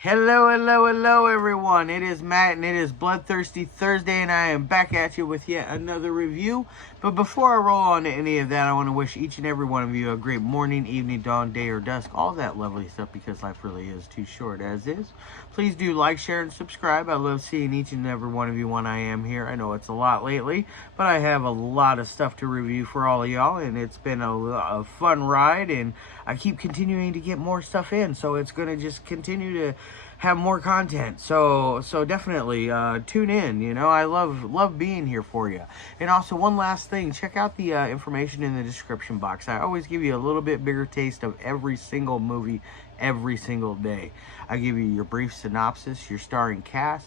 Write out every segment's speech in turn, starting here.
Hello, hello, hello, everyone. It is Matt, and it is Bloodthirsty Thursday, and I am back at you with yet another review. But before I roll on to any of that, I want to wish each and every one of you a great morning, evening, dawn, day, or dusk, all that lovely stuff, because life really is too short as is. Please do like, share, and subscribe. I love seeing each and every one of you when I am here. I know it's a lot lately, but I have a lot of stuff to review for all of y'all, and it's been a fun ride, and I keep continuing to get more stuff in, so it's going to just continue to have more content. So definitely tune in. You know, I love being here for you. And also, one last thing, check out the information in the description box. I always give you a little bit bigger taste of every single movie every single day. I give you your brief synopsis, your starring cast,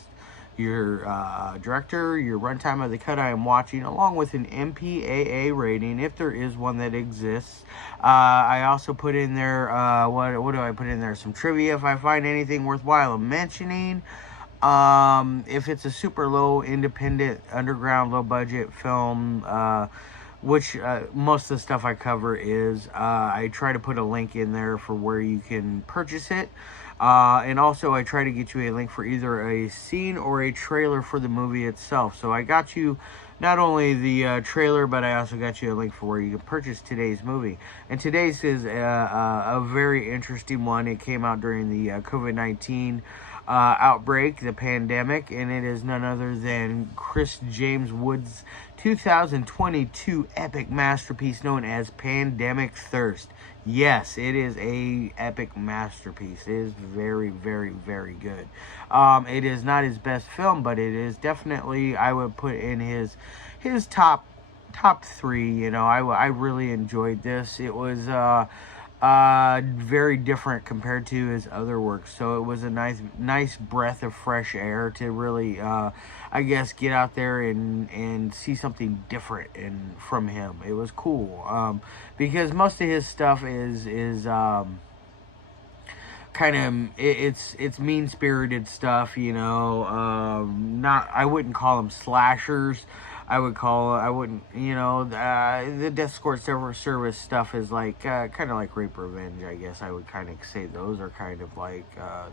your director, your runtime of the cut I am watching, along with an MPAA rating, if there is one that exists. I also put in there, what do I put in there? Some trivia if I find anything worthwhile mentioning. If it's a super low, independent, underground, low-budget film, which most of the stuff I cover is, I try to put a link in there for where you can purchase it. And also, I try to get you a link for either a scene or a trailer for the movie itself. So I got you not only the trailer, but I also got you a link for where you can purchase today's movie. And today's is a very interesting one. It came out during the COVID-19 outbreak, the pandemic, and it is none other than Chris James Wood's 2022 epic masterpiece known as Pandemic Thirst. Yes, it is a epic masterpiece. It is very, very, very good. It is not his best film, but it is definitely, I would put in his top three. You know, I really enjoyed this. It was very different compared to his other works, so it was a nice breath of fresh air to really I guess get out there and see something different from him. It was cool, because most of his stuff is kind of, it's mean-spirited stuff, you know. Not, I wouldn't call them slashers. I wouldn't, you know, the Death Escort Service stuff is like, kind of like Rape Revenge, I guess I would kind of say those are kind of like,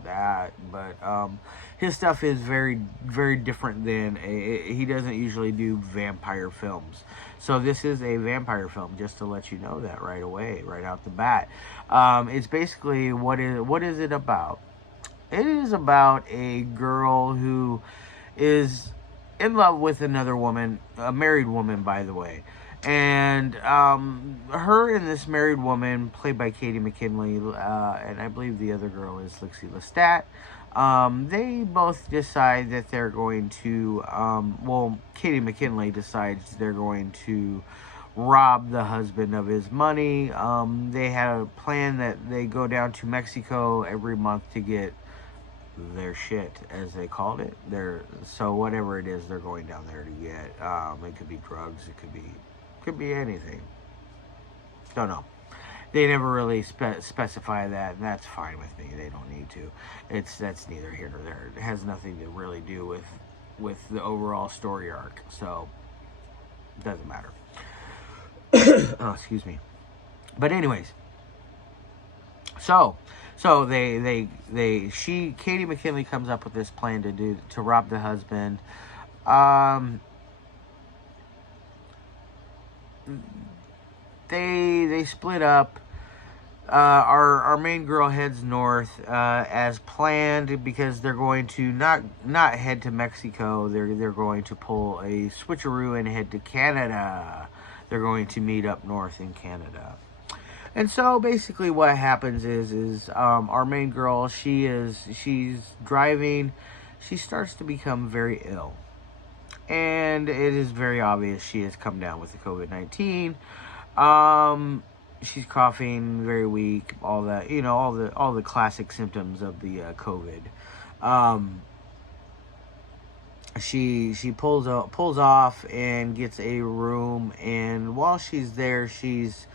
that, but, his stuff is very, very different than, he doesn't usually do vampire films. So this is a vampire film, just to let you know that right away, right out the bat. It's basically, what is it about? It is about a girl who is in love with another woman, a married woman, by the way. And her and this married woman, played by Katie McKinley, and I believe the other girl is Lixy Lestat, they both decide that they're going to, Katie McKinley decides they're going to rob the husband of his money. They had a plan that they go down to Mexico every month to get their shit, as they called it. So whatever it is they're going down there to get. It could be drugs, it could be anything. Don't know. They never really specify that, and that's fine with me. They don't need to. That's neither here nor there. It has nothing to really do with the overall story arc, so it doesn't matter. Oh, excuse me. But anyways, so Katie McKinley comes up with this plan to rob the husband. They split up. Our main girl heads north as planned, because they're going to not head to Mexico. They're going to pull a switcheroo and head to Canada. They're going to meet up north in Canada. And so basically what happens is our main girl, she's driving, she starts to become very ill. And it is very obvious she has come down with the COVID-19. She's coughing, very weak, all that, you know, all the classic symptoms of the COVID. She pulls off and gets a room, and while she's there, she's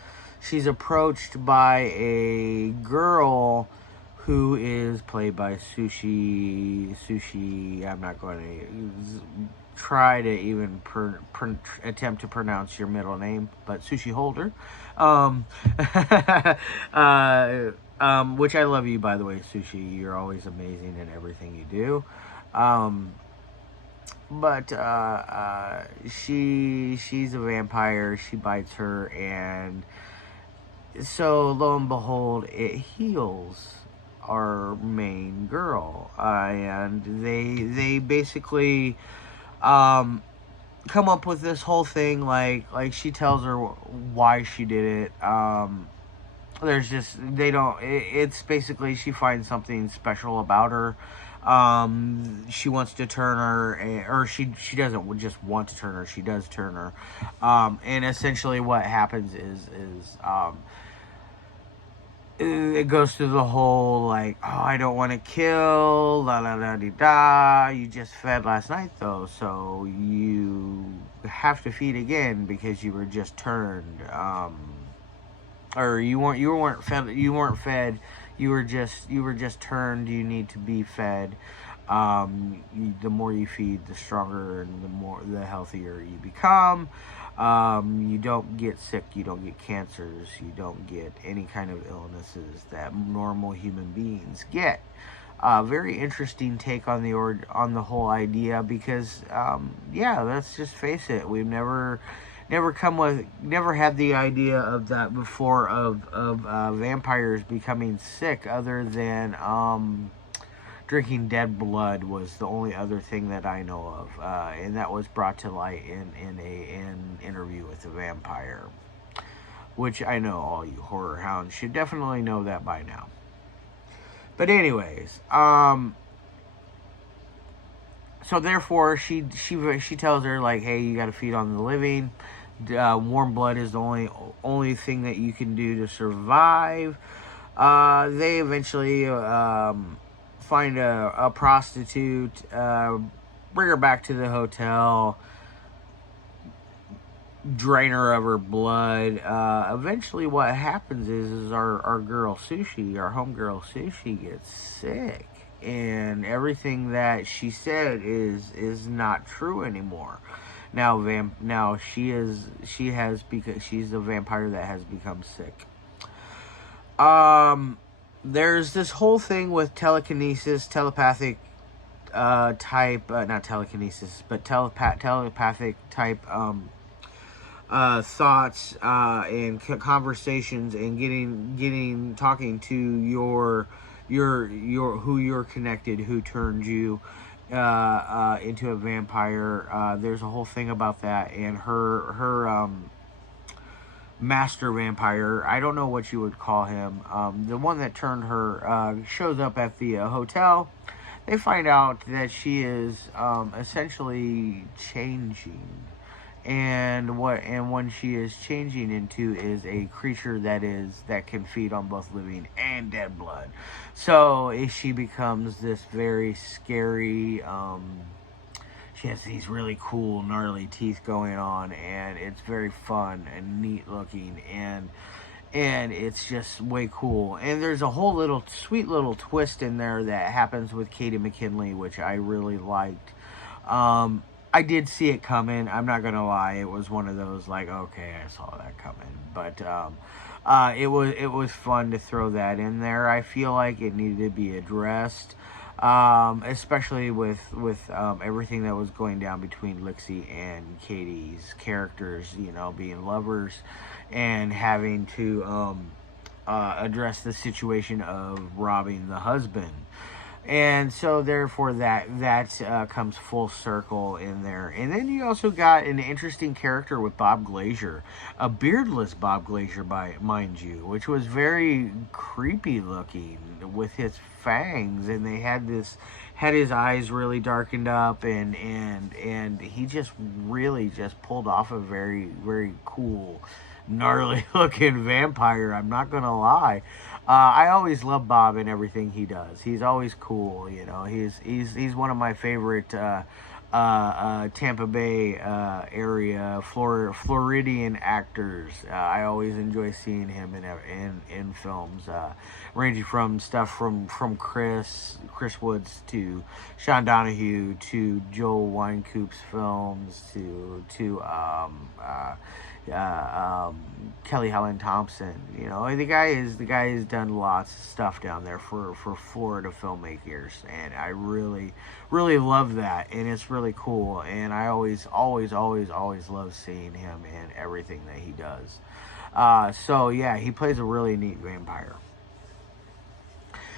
approached by a girl who is played by Sushii. I'm not going to try to even attempt to pronounce your middle name, but Sushii Holder. which I love you, by the way, Sushii. You're always amazing in everything you do. But she's a vampire. She bites her, and so lo and behold, it heals our main girl, and they basically come up with this whole thing. Like she tells her why she did it. There's just they don't. It's basically she finds something special about her. She wants to turn her, or she doesn't just want to turn her. She does turn her, and essentially what happens is it goes through the whole like, oh, I don't want to kill, la la la di da. You just fed last night though, so you have to feed again because you were just turned. Or you weren't fed. You weren't fed. You were just turned. You need to be fed. The more you feed, the stronger and the healthier you become. You don't get sick. You don't get cancers. You don't get any kind of illnesses that normal human beings get. Very interesting take on the whole idea because yeah, let's just face it. We've never had the idea of that before of vampires becoming sick, other than drinking dead blood was the only other thing that I know of, and that was brought to light in an interview with a vampire, which I know all you horror hounds should definitely know that by now. But anyways, so therefore she tells her like, hey, you got to feed on the living. Warm blood is the only thing that you can do to survive. They eventually find a prostitute, bring her back to the hotel, drain her of her blood. Eventually what happens is our girl Sushii, our homegirl Sushii, gets sick, and everything that she said is not true anymore. Now because she's a vampire that has become sick. There's this whole thing with telekinesis, telepathic type, not telekinesis, but telepathic type thoughts and conversations, and talking to your who you're connected, who turned you into a vampire. There's a whole thing about that, and her master vampire, I don't know what you would call him, the one that turned her, shows up at the hotel. They find out that she is essentially changing, and when she is changing into is a creature that can feed on both living and dead blood. So she becomes this very scary. She has these really cool, gnarly teeth going on, and it's very fun and neat looking, and it's just way cool. And there's a whole sweet little twist in there that happens with Katie McKinley, which I really liked. I did see it coming. I'm not gonna lie. It was one of those like, okay, I saw that coming. But it was fun to throw that in there. I feel like it needed to be addressed, especially with everything that was going down between Lixy and Katie's characters. You know, being lovers and having to address the situation of robbing the husband. And so therefore that comes full circle in there. And then you also got an interesting character with Bob Glazier, a beardless Bob Glazier, mind you, which was very creepy looking with his fangs, and they had his eyes really darkened up, and he just really just pulled off a very, very cool, gnarly looking vampire. I'm not gonna lie. I always love Bob and everything he does. He's always cool, you know. He's one of my favorite Tampa Bay area Floridian actors. I always enjoy seeing him in films, ranging from stuff from Chris Woods to Sean Donahue to Joel Wynkoop's films to Kelly Helen Thompson. You know, the guy has done lots of stuff down there for Florida filmmakers, and I really love that, and it's really cool. And I always love seeing him in everything that he does. So yeah, he plays a really neat vampire.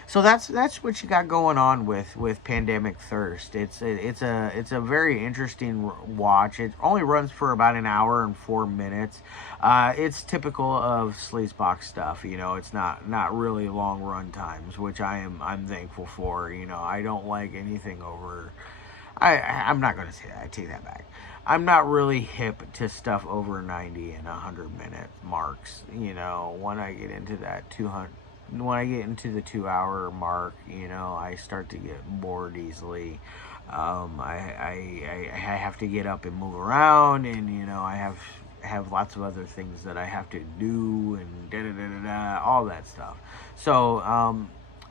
So that's what you got going on with Pandemic Thirst. It's a very interesting watch. It only runs for about an hour and 4 minutes. It's typical of sleazebox stuff. You know, it's not really long run times, which I'm thankful for. You know, I don't like anything over. I'm not going to say that. I take that back. I'm not really hip to stuff over 90 and 100-minute marks. You know, when I get into that 200. When I get into the 2 hour mark, you know, I start to get bored easily. I have to get up and move around, and you know, I have lots of other things that I have to do, and all that stuff. So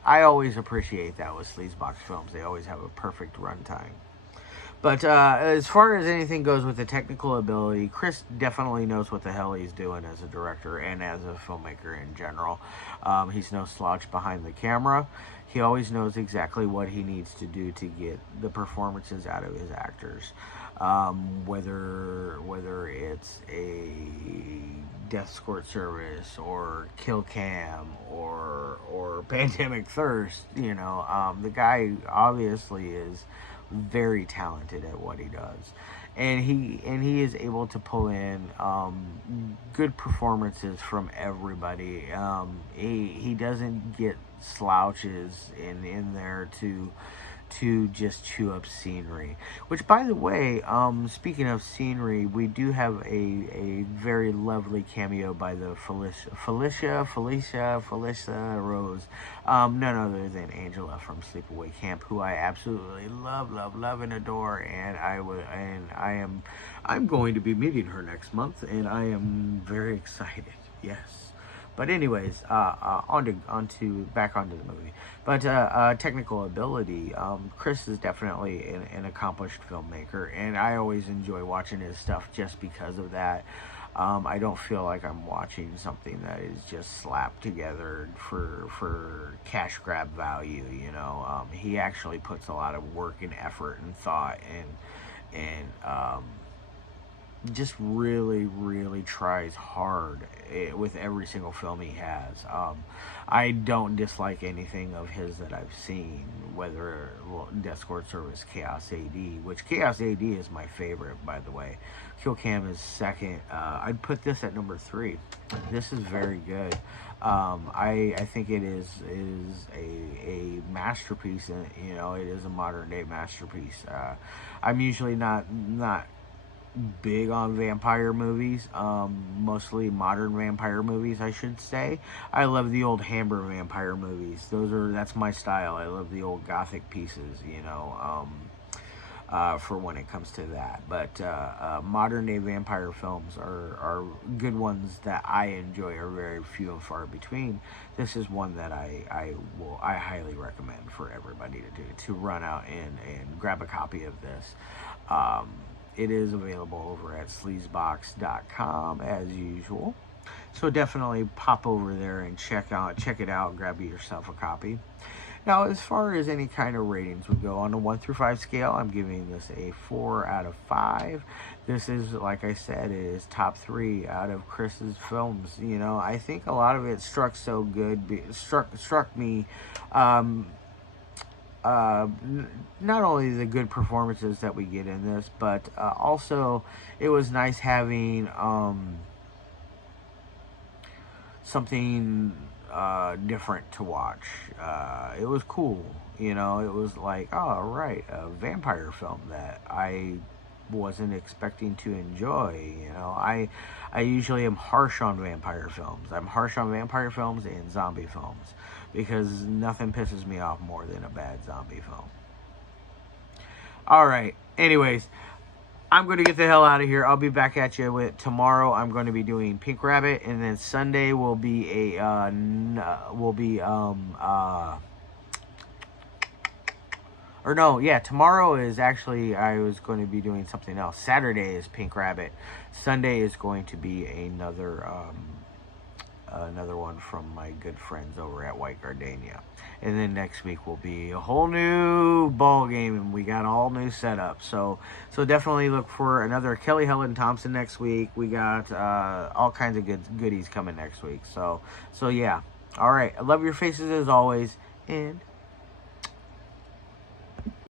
I always appreciate that with sleazebox films. They always have a perfect runtime. But as far as anything goes with the technical ability, Chris definitely knows what the hell he's doing as a director and as a filmmaker in general. He's no slouch behind the camera. He always knows exactly what he needs to do to get the performances out of his actors. Whether it's a Death Escort Service or Kill Cam or Pandemic Thirst, you know, the guy obviously is very talented at what he does, and he is able to pull in good performances from everybody. He doesn't get slouches in there to just chew up scenery. Which, by the way, speaking of scenery, we do have a very lovely cameo by the Felissa Rose, none other than Angela from Sleepaway Camp, who I absolutely love and adore, and I'm going to be meeting her next month, and I am very excited. Yes. But anyways, back onto the movie. But technical ability, Chris is definitely an accomplished filmmaker, and I always enjoy watching his stuff just because of that. I don't feel like I'm watching something that is just slapped together for cash grab value. You know, he actually puts a lot of work and effort and thought and just really tries hard with every single film he has. I don't dislike anything of his that I've seen, whether Death Escort Service, Chaos AD, which Chaos AD is my favorite, by the way. Kill Cam is second. I'd put this at number 3. This is very good. I think it is a masterpiece, and you know, it is a modern day masterpiece. I'm usually not big on vampire movies, mostly modern vampire movies, I should say. I love the old Hammer vampire movies. That's my style. I love the old gothic pieces, you know, for when it comes to that. But modern day vampire films are good ones that I enjoy, are very few and far between. This is one that I highly recommend for everybody to run out and grab a copy of this. It is available over at sleazebox.com as usual. So definitely pop over there and check it out, grab yourself a copy. Now, as far as any kind of ratings would go, on a 1 through 5 scale, I'm giving this a 4 out of 5. This is, like I said, it is top 3 out of Chris's films. You know, I think a lot of it struck me. Not only the good performances that we get in this, but also it was nice having something different to watch. It was cool, you know. It was like, oh right, a vampire film that I wasn't expecting to enjoy. You know, I usually am harsh on vampire films. I'm harsh on vampire films and zombie films, because nothing pisses me off more than a bad zombie film. Alright, anyways, I'm going to get the hell out of here. I'll be back at you with tomorrow. I'm going to be doing Pink Rabbit, and then Sunday will be Or no, yeah, tomorrow is actually, I was going to be doing something else. Saturday is Pink Rabbit. Sunday is going to be another one from my good friends over at White Gardenia. And then next week will be a whole new ball game, and we got all new setup. So definitely look for another Kelly Helen Thompson next week. We got all kinds of goodies coming next week. So yeah. All right. I love your faces as always, and